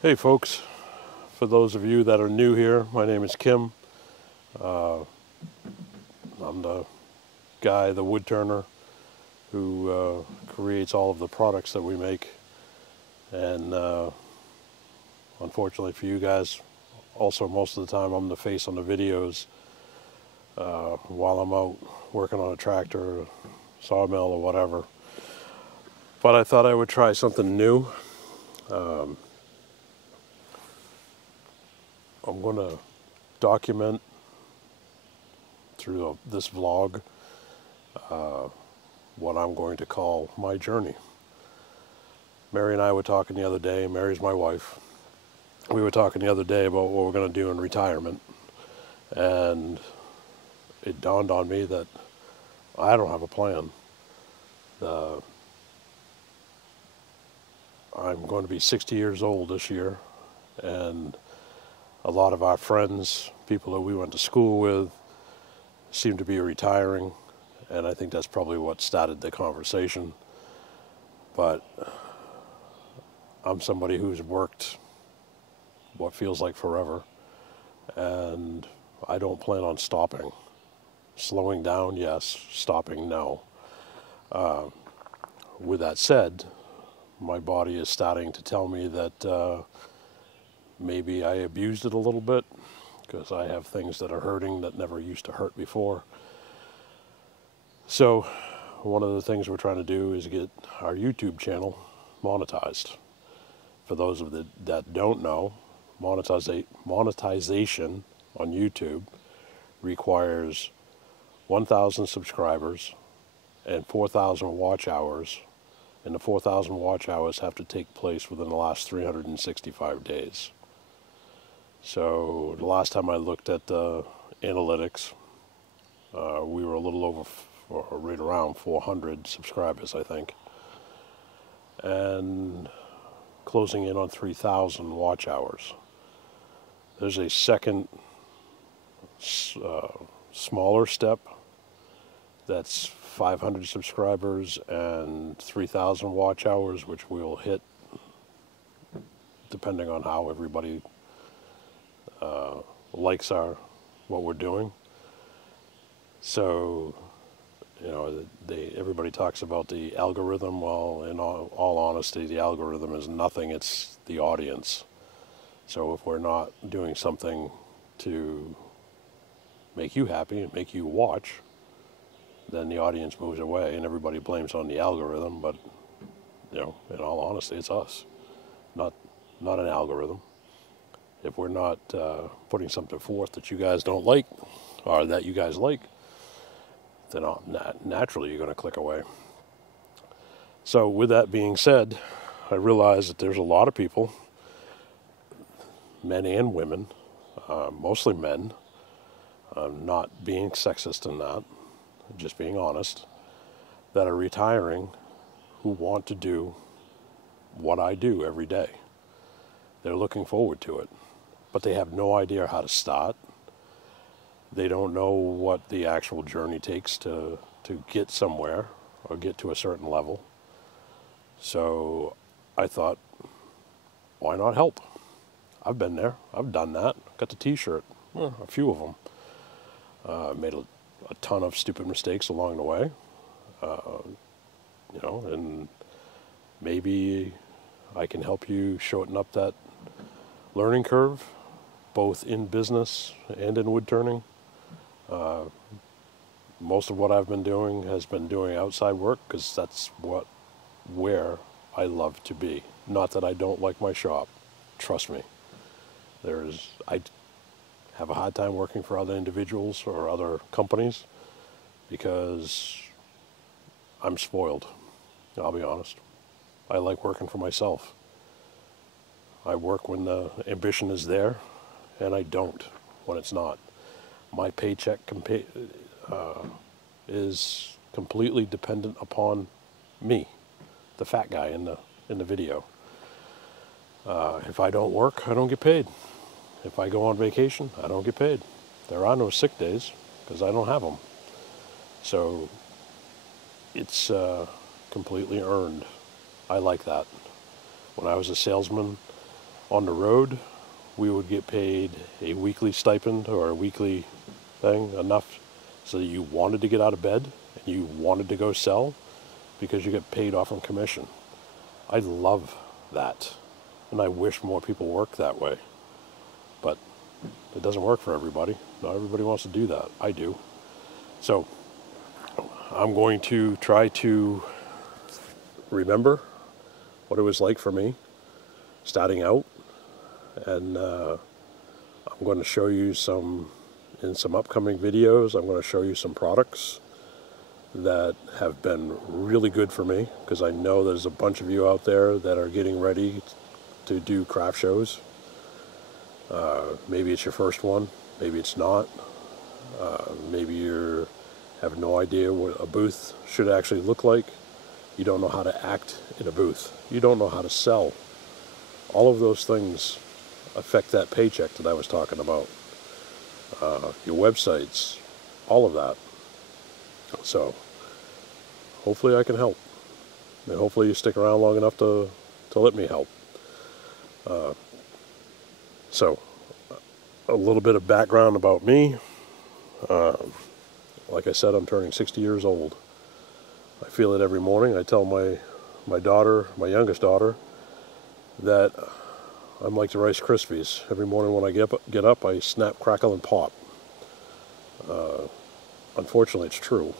Hey folks, for those of you that are new here, my name is Kim. I'm the guy, the woodturner, who creates all of the products that we make. And unfortunately for you guys, also most of the time I'm the face on the videos while I'm out working on a tractor, sawmill or whatever. But I thought I would try something new. I'm going to document through this vlog what I'm going to call my journey. Mary and I were talking the other day. Mary's my wife. We were talking the other day about what we're going to do in retirement, and it dawned on me that I don't have a plan. I'm going to be 60 years old this year, and a lot of our friends, people that we went to school with, seem to be retiring, and I think that's probably what started the conversation. But I'm somebody who's worked what feels like forever, and I don't plan on stopping. Slowing down, yes. Stopping, no. With that said, my body is starting to tell me that maybe I abused it a little bit, because I have things that are hurting that never used to hurt before. So one of the things we're trying to do is get our YouTube channel monetized. For those of that don't know, monetization on YouTube requires 1,000 subscribers and 4,000 watch hours, and the 4,000 watch hours have to take place within the last 365 days. So the last time I looked at the analytics, we were a little over, or right around 400 subscribers, I think, and closing in on 3,000 watch hours. There's a second smaller step that's 500 subscribers and 3,000 watch hours, which we'll hit depending on how everybody likes what we're doing. So, you know, everybody talks about the algorithm. Well, in all honesty, the algorithm is nothing. It's the audience. So if we're not doing something to make you happy and make you watch, then the audience moves away, and everybody blames on the algorithm. But, you know, in all honesty, it's us, not an algorithm. If we're not putting something forth that you guys don't like, or that you guys like, then naturally you're going to click away. So with that being said, I realize that there's a lot of people, men and women, mostly men, not being sexist in that, just being honest, that are retiring who want to do what I do every day. They're looking forward to it, but they have no idea how to start. They don't know what the actual journey takes to get somewhere or get to a certain level. So I thought, why not help? I've been there. I've done that. Got the t-shirt. Well, a few of them. Made a ton of stupid mistakes along the way. You know, and maybe I can help you shorten up that learning curve, both in business and in wood turning. Most of what I've been doing has been doing outside work, because that's where I love to be. Not that I don't like my shop. Trust me. I have a hard time working for other individuals or other companies because I'm spoiled. I'll be honest. I like working for myself. I work when the ambition is there, and I don't when it's not. My paycheck is completely dependent upon me, the fat guy in the video. If I don't work, I don't get paid. If I go on vacation, I don't get paid. There are no sick days because I don't have them. So it's completely earned. I like that. When I was a salesman, On the road, we would get paid a weekly stipend or a weekly thing, enough so that you wanted to get out of bed and you wanted to go sell because you get paid off on commission. I love that, and I wish more people worked that way. But it doesn't work for everybody. Not everybody wants to do that. I do. So I'm going to try to remember what it was like for me starting out, and I'm going to show you in some upcoming videos, I'm going to show you some products that have been really good for me, because I know there's a bunch of you out there that are getting ready to do craft shows. Maybe it's your first one, maybe it's not. Maybe you have no idea what a booth should actually look like. You don't know how to act in a booth. You don't know how to sell. All of those things affect that paycheck that I was talking about. Your websites, all of that. So hopefully I can help. And hopefully you stick around long enough to let me help. So a little bit of background about me. Like I said, I'm turning 60 years old. I feel it every morning. I tell my daughter, my youngest daughter, that I'm like the Rice Krispies. Every morning when I get up, I snap, crackle, and pop. Unfortunately, it's true.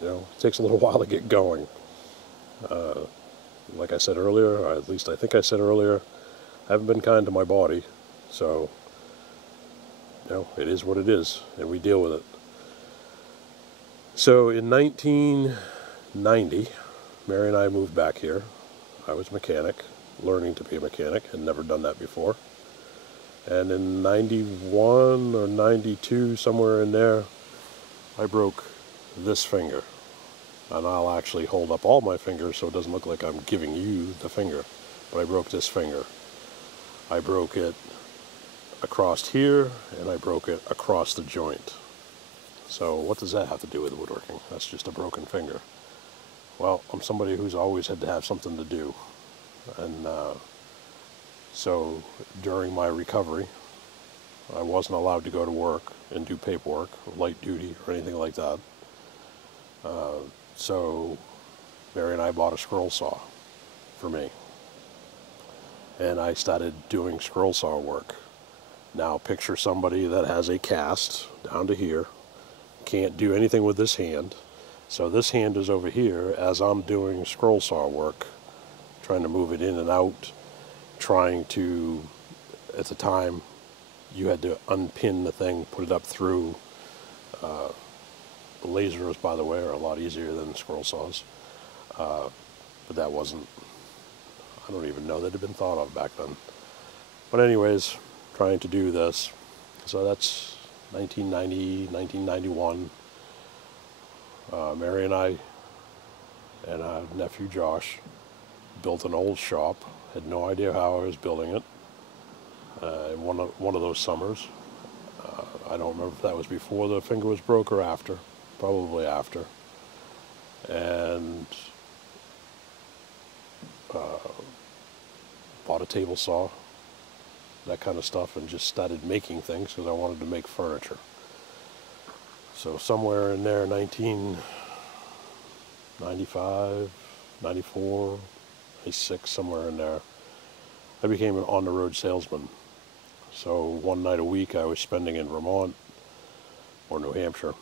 You know, it takes a little while to get going. Like I said earlier, or at least I think I said earlier, I haven't been kind to my body. So, you know, it is what it is, and we deal with it. So in 1990, Mary and I moved back here. I was a mechanic, learning to be a mechanic, had never done that before. And in 91 or 92, somewhere in there, I broke this finger. And I'll actually hold up all my fingers so it doesn't look like I'm giving you the finger. But I broke this finger. I broke it across here, and I broke it across the joint. So what does that have to do with woodworking? That's just a broken finger. Well, I'm somebody who's always had to have something to do. And so during my recovery, I wasn't allowed to go to work and do paperwork, light duty, or anything like that. So Mary and I bought a scroll saw for me. And I started doing scroll saw work. Now picture somebody that has a cast down to here, can't do anything with this hand. So this hand is over here as I'm doing scroll saw work, trying to move it in and out, trying to, at the time, you had to unpin the thing, put it up through. The lasers, by the way, are a lot easier than scroll saws. But that wasn't, I don't even know that had been thought of back then. But anyways, trying to do this. So that's 1990, 1991. Mary and I and our nephew Josh built an old shop. Had no idea how I was building it. In one of those summers. I don't remember if that was before the finger was broke or after. Probably after. And bought a table saw, that kind of stuff, and just started making things because I wanted to make furniture. So somewhere in there, 1995, 94, 96, somewhere in there, I became an on-the-road salesman. So one night a week I was spending in Vermont or New Hampshire.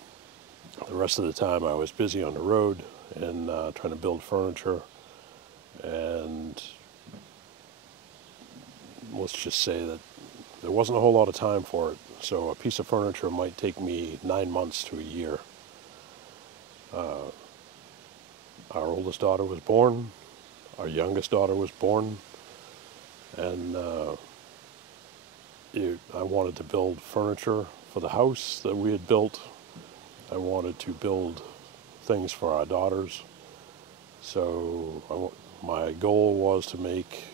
The rest of the time I was busy on the road and trying to build furniture. And let's just say that there wasn't a whole lot of time for it. So a piece of furniture might take me 9 months to a year. Our oldest daughter was born. Our youngest daughter was born. And I wanted to build furniture for the house that we had built. I wanted to build things for our daughters. So my goal was to make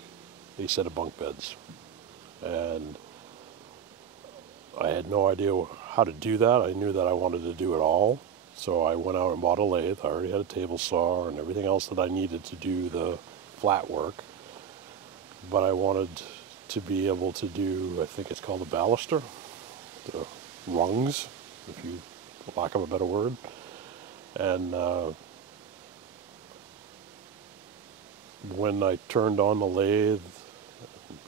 a set of bunk beds. And I had no idea how to do that. I knew that I wanted to do it all. So I went out and bought a lathe. I already had a table saw and everything else that I needed to do the flat work. But I wanted to be able to do, I think it's called a baluster, the rungs, if you, for lack of a better word. And when I turned on the lathe,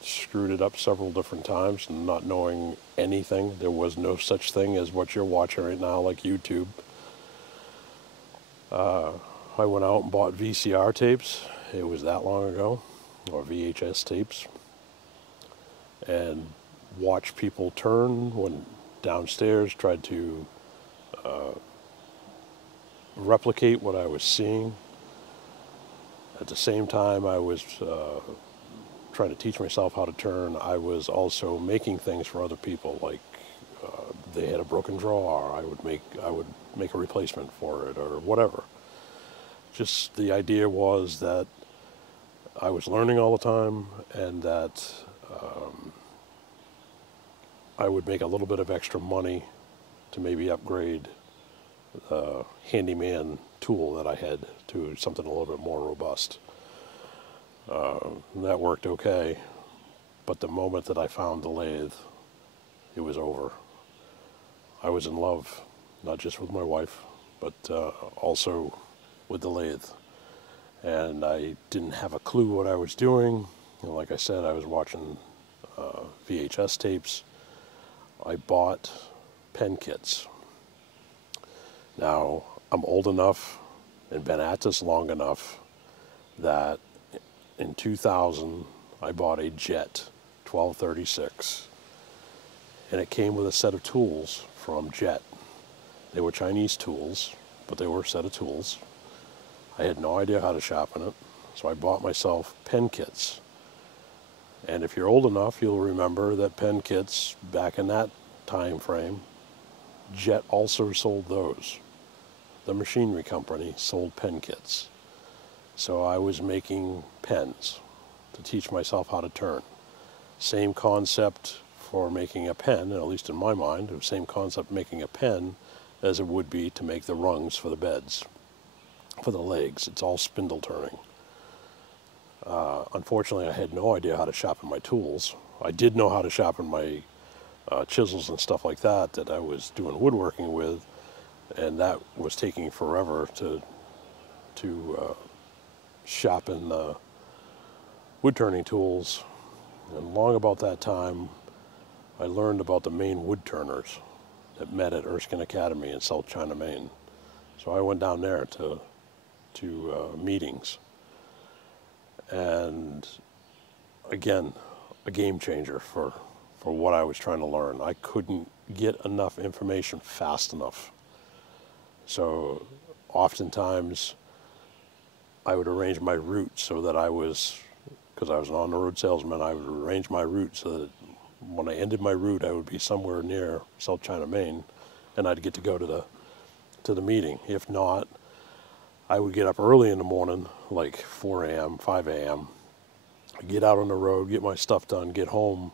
screwed it up several different times, and not knowing anything, there was no such thing as what you're watching right now, like YouTube. I went out and bought VCR tapes. It was that long ago, or VHS tapes, and watched people turn. Went downstairs, tried to replicate what I was seeing. At the same time, I was trying to teach myself how to turn. I was also making things for other people, like they had a broken drawer, I would make a replacement for it, or whatever. Just the idea was that I was learning all the time, and that I would make a little bit of extra money to maybe upgrade the handyman tool that I had to something a little bit more robust. That worked okay, but the moment that I found the lathe, it was over. I was in love, not just with my wife, but also with the lathe. And I didn't have a clue what I was doing. And like I said, I was watching VHS tapes. I bought pen kits. Now, I'm old enough and been at this long enough that in 2000, I bought a Jet 1236. And it came with a set of tools from Jet. They were Chinese tools, but they were a set of tools. I had no idea how to sharpen it, so I bought myself pen kits. And if you're old enough, you'll remember that pen kits, back in that time frame, Jet also sold those. The machinery company sold pen kits. So I was making pens to teach myself how to turn. Same concept for making a pen, at least in my mind, the same concept making a pen as it would be to make the rungs for the beds, for the legs. It's all spindle turning. Unfortunately, I had no idea how to sharpen my tools. I did know how to sharpen my chisels and stuff like that I was doing woodworking with, and that was taking forever to sharpen the wood turning tools. And long about that time, I learned about the Maine woodturners that met at Erskine Academy in South China, Maine. So I went down there to meetings. And again, a game changer for what I was trying to learn. I couldn't get enough information fast enough. So oftentimes I would arrange my route so that because I was an on-the-road salesman, I would arrange my route so that when I ended my route, I would be somewhere near South China, Maine, and I'd get to go to the meeting. If not, I would get up early in the morning, like 4 a.m., 5 a.m., get out on the road, get my stuff done, get home,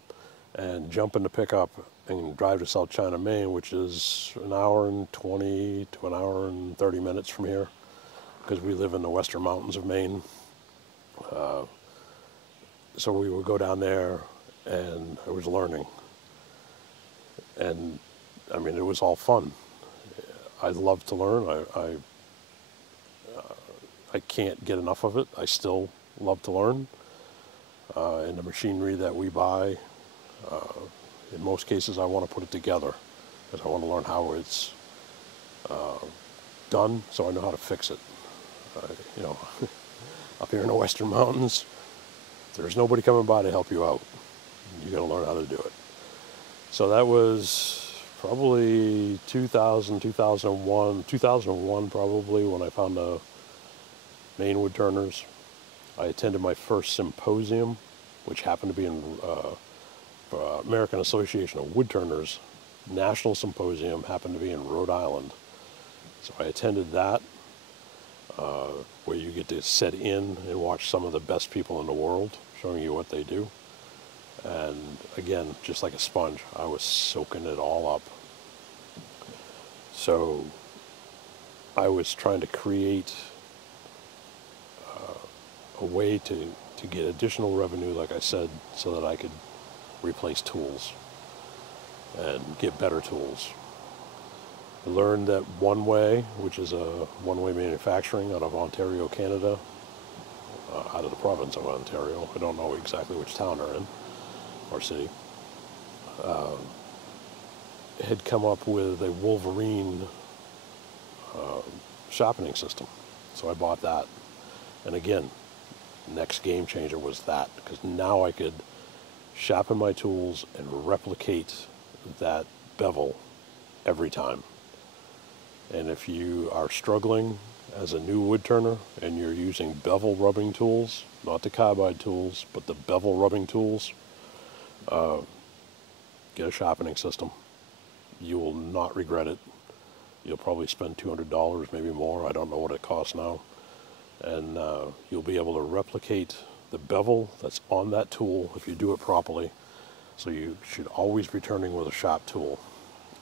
and jump in the pickup and drive to South China, Maine, which is an hour and 20 to an hour and 30 minutes from here, because we live in the western mountains of Maine. So we would go down there, and I was learning. And, I mean, it was all fun. I love to learn. I can't get enough of it. I still love to learn. And the machinery that we buy, in most cases, I want to put it together, because I want to learn how it's done, so I know how to fix it. You know, up here in the western mountains, there's nobody coming by to help you out. You got to learn how to do it. So that was probably 2001 probably, when I found the Maine Woodturners. I attended my first symposium, which happened to be in American Association of Woodturners National Symposium, happened to be in Rhode Island. So I attended that, where you get to sit in and watch some of the best people in the world showing you what they do. And again, just like a sponge, I was soaking it all up. So I was trying to create a way to get additional revenue, like I said, so that I could replace tools and get better tools. I learned that One Way, which is a one-way manufacturing out of Ontario, Canada, out of the province of Ontario. I don't know exactly which town they're in, or city, had come up with a Wolverine sharpening system. So I bought that. And again, next game changer was that, because now I could sharpen my tools and replicate that bevel every time. And if you are struggling as a new wood turner and you're using bevel rubbing tools, not the carbide tools, but the bevel rubbing tools, get a sharpening system. You will not regret it. You'll probably spend $200, maybe more. I don't know what it costs now. And you'll be able to replicate the bevel that's on that tool if you do it properly. So you should always be turning with a sharp tool,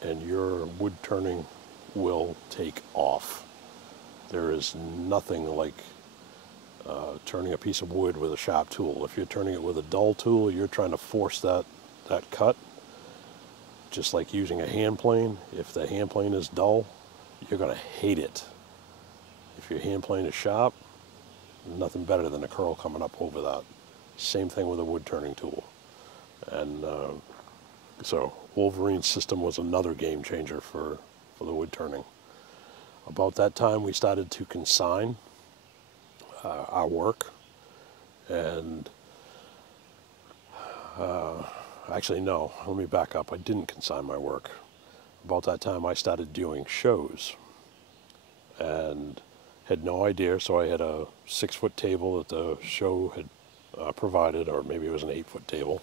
and your wood turning will take off. There is nothing like turning a piece of wood with a sharp tool. If you're turning it with a dull tool, you're trying to force that cut. Just like using a hand plane. If the hand plane is dull, you're going to hate it. If your hand plane is sharp, nothing better than a curl coming up over that. Same thing with a wood turning tool. And so Wolverine's system was another game changer for the wood turning. About that time, we started to consign our work, and actually, no, let me back up. I didn't consign my work. About that time, I started doing shows and had no idea. So I had a 6-foot table that the show had provided, or maybe it was an 8-foot table,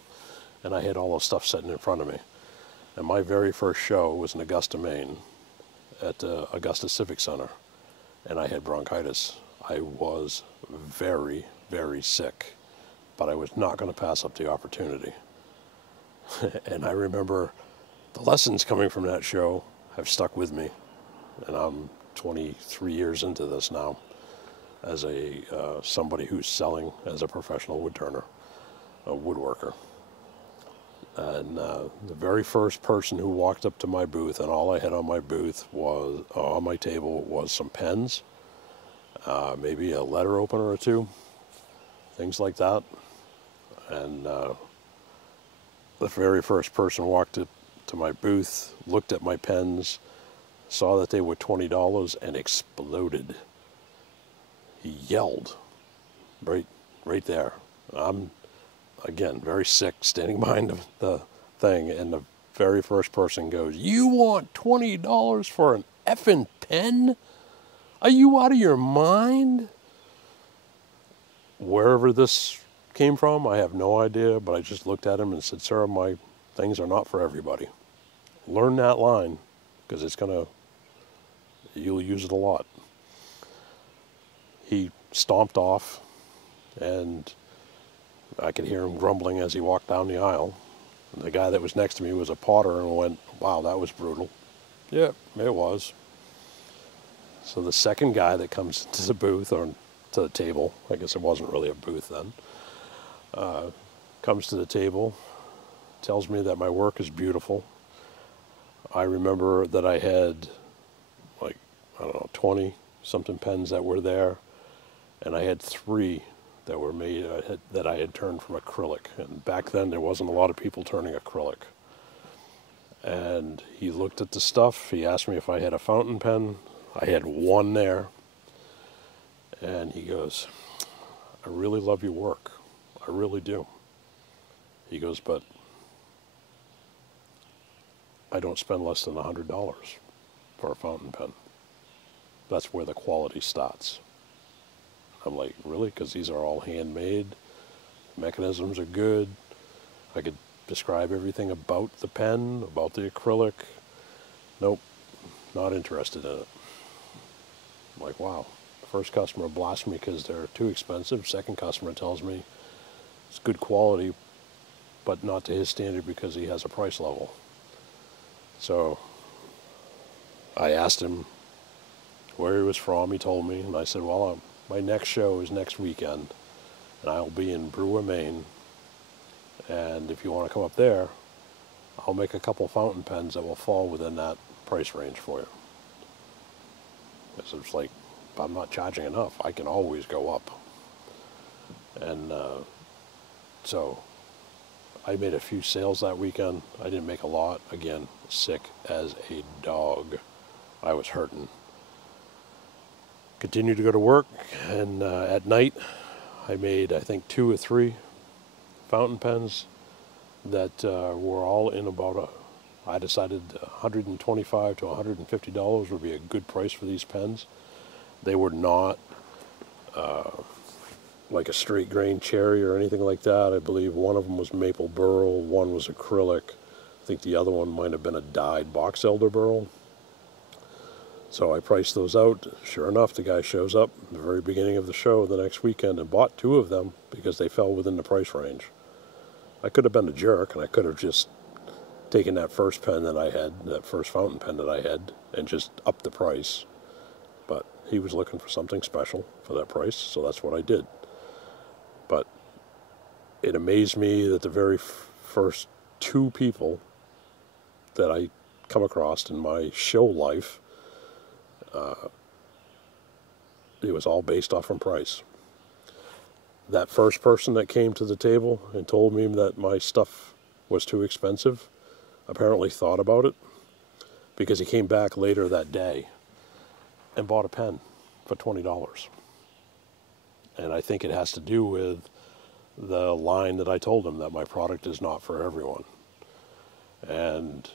and I had all the stuff sitting in front of me. And my very first show was in Augusta, Maine, at the Augusta Civic Center, and I had bronchitis. I was very, very sick, but I was not going to pass up the opportunity. And I remember the lessons coming from that show have stuck with me, and I'm 23 years into this now as a somebody who's selling as a professional wood turner, a woodworker. And the very first person who walked up to my booth, and all I had on my booth was, on my table, was some pens, maybe a letter opener or two, things like that. And the very first person walked up to my booth, looked at my pens, saw that they were $20, and exploded. He yelled right there. I'm, again, very sick, standing behind the thing, and the very first person goes, "You want $20 for an effing pen? Are you out of your mind?" Wherever this came from, I have no idea, but I just looked at him and said, "Sir, my things are not for everybody. Learn that line, because you'll use it a lot." He stomped off, and I could hear him grumbling as he walked down the aisle. And the guy that was next to me was a potter and went, "Wow, that was brutal." Yeah, it was. So the second guy that comes to the booth, or to the table, I guess it wasn't really a booth then, comes to the table, tells me that my work is beautiful. I remember that I had, like, I don't know, 20 something pens that were there, and I had 3 that were made, that I had turned from acrylic. And back then there wasn't a lot of people turning acrylic. And he looked at the stuff, he asked me if I had a fountain pen. I had 1 there. And he goes, "I really love your work. I really do." He goes, "But I don't spend less than $100 for a fountain pen. That's where the quality starts." I'm like, "Really?" Because these are all handmade. Mechanisms are good. I could describe everything about the pen, about the acrylic. Nope, not interested in it. I'm like, wow. First customer blasts me because they're too expensive. Second customer tells me it's good quality, but not to his standard because he has a price level. So I asked him where he was from. He told me, and I said, "Well, my next show is next weekend, and I'll be in Brewer, Maine, And if you want to come up there, I'll make a couple fountain pens that will fall within that price range for you. Because it's like, if I'm not charging enough, I can always go up. And so I made a few sales that weekend. I didn't make a lot. Again, sick as a dog. I was hurting. Continued to go to work, and at night I made, I think, 2 or 3 fountain pens that were all in about I decided $125 to $150 would be a good price for these pens. They were not like a straight grain cherry or anything like that. I believe one of them was maple burl, one was acrylic. I think the other one might have been a dyed box elder burl. So I priced those out. Sure enough, the guy shows up at the very beginning of the show the next weekend and bought 2 of them because they fell within the price range. I could have been a jerk, and I could have just taken that first pen that I had, that first fountain pen that I had, and just upped the price. But he was looking for something special for that price, so that's what I did. But it amazed me that the very first 2 people that I come across in my show life, it was all based off on price. That first person that came to the table and told me that my stuff was too expensive apparently thought about it, because he came back later that day and bought a pen for $20. And I think it has to do with the line that I told him, that my product is not for everyone. And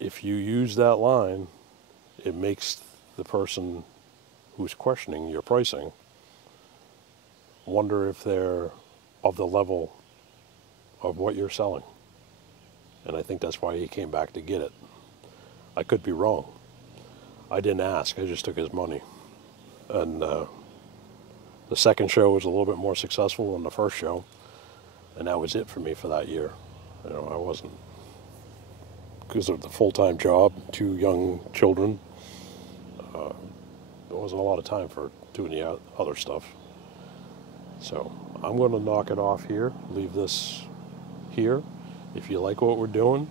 if you use that line, it makes the person who's questioning your pricing wonder if they're of the level of what you're selling. And I think that's why he came back to get it. I could be wrong. I didn't ask, I just took his money. And the second show was a little bit more successful than the first show, and that was it for me for that year. You know, I wasn't, because of the full-time job, 2 young children, there wasn't a lot of time for doing the other stuff. So I'm going to knock it off here, leave this here. If you like what we're doing,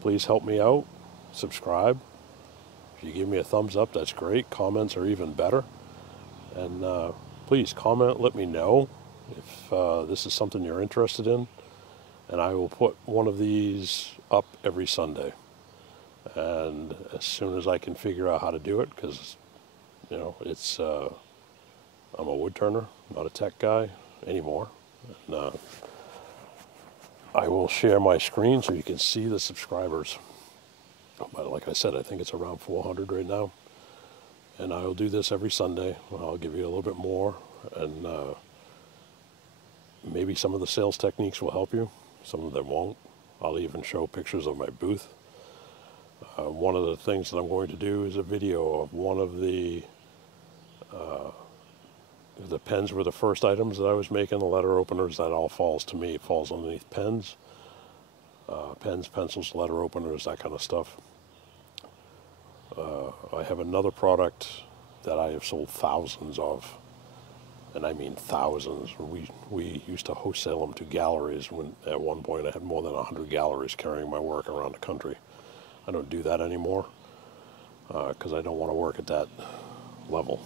please help me out, subscribe. If you give me a thumbs up, that's great. Comments are even better. And please comment, let me know if this is something you're interested in. And I will put one of these up every Sunday. And as soon as I can figure out how to do it, because, you know, it's, I'm a woodturner, not a tech guy anymore. And I will share my screen so you can see the subscribers. But like I said, I think it's around 400 right now. And I will do this every Sunday. I'll give you a little bit more, and maybe some of the sales techniques will help you. Some of them won't. I'll even show pictures of my booth. One of the things that I'm going to do is a video of one of the pens were the first items that I was making, the letter openers. That all falls to me. It falls underneath pens. Pens, pencils, letter openers, that kind of stuff. I have another product that I have sold thousands of, and I mean thousands. We used to wholesale them to galleries. When at one point I had more than 100 galleries carrying my work around the country. I don't do that anymore because I don't want to work at that level.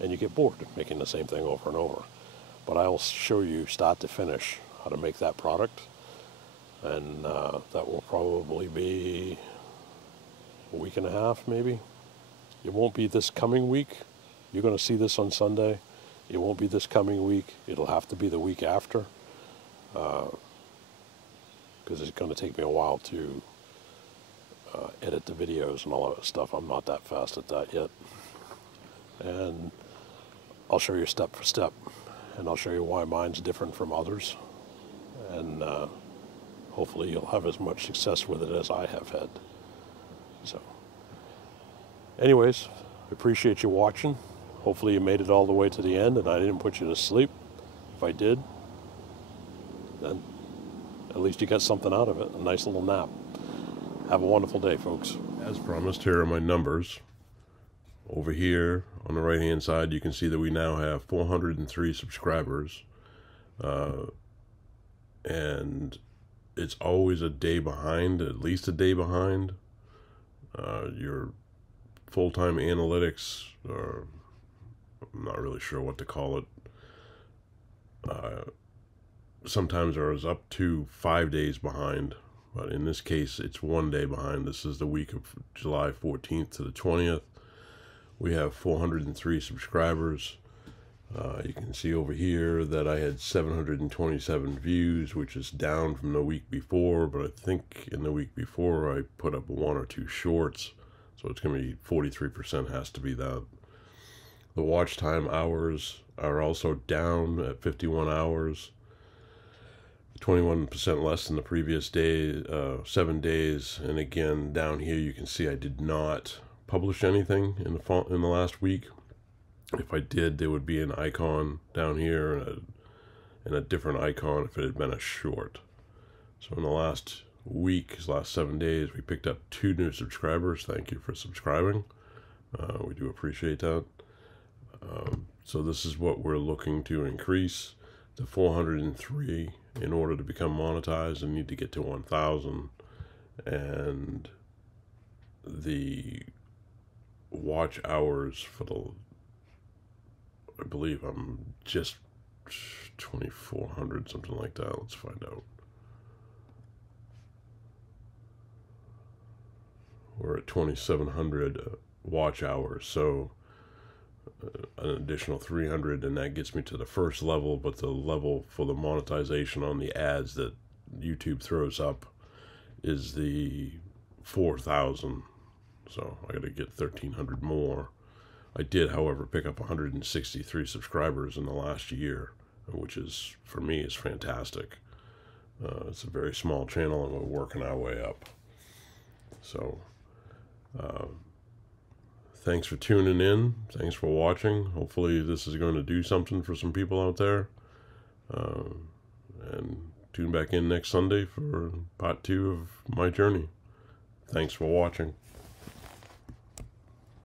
And you get bored making the same thing over and over. But I'll show you start to finish how to make that product, and that will probably be a week and a half maybe. It won't be this coming week. You're going to see this on Sunday. It won't be this coming week. It'll have to be the week after, because it's going to take me a while to edit the videos and all that stuff. I'm not that fast at that yet. And I'll show you step for step, and I'll show you why mine's different from others, and hopefully you'll have as much success with it as I have had. So anyways, I appreciate you watching. Hopefully you made it all the way to the end and I didn't put you to sleep. If I did, then at least you got something out of it, a nice little nap. Have a wonderful day, folks. As promised, here are my numbers. Over here on the right hand side, you can see that we now have 403 subscribers. and it's always a day behind, at least a day behind. Your full-time analytics, or I'm not really sure what to call it, sometimes are up to 5 days behind, but in this case it's 1 day behind. This is the week of July 14th to the 20th. We have 403 subscribers. You can see over here that I had 727 views, which is down from the week before, but I think in the week before I put up 1 or 2 shorts, so it's going to be 43% has to be that. The watch time hours are also down at 51 hours, 21% less than the previous day, 7 days. And again, down here you can see I did not publish anything in the last week. If I did, there would be an icon down here and a different icon if it had been a short. So in the last week, last 7 days, we picked up 2 new subscribers. Thank you for subscribing. We do appreciate that. So this is what we're looking to increase to 403 in order to become monetized. I need to get to 1,000, and the watch hours for I believe I'm just 2,400, something like that. Let's find out. We're at 2,700 watch hours, so an additional 300, and that gets me to the first level. But the level for the monetization on the ads that YouTube throws up is the 4,000. So I got to get 1,300 more. I did, however, pick up 163 subscribers in the last year, which is, for me, is fantastic. It's a very small channel, and we're working our way up. So, thanks for tuning in. Thanks for watching. Hopefully this is going to do something for some people out there. And tune back in next Sunday for part 2 of my journey. Thanks for watching.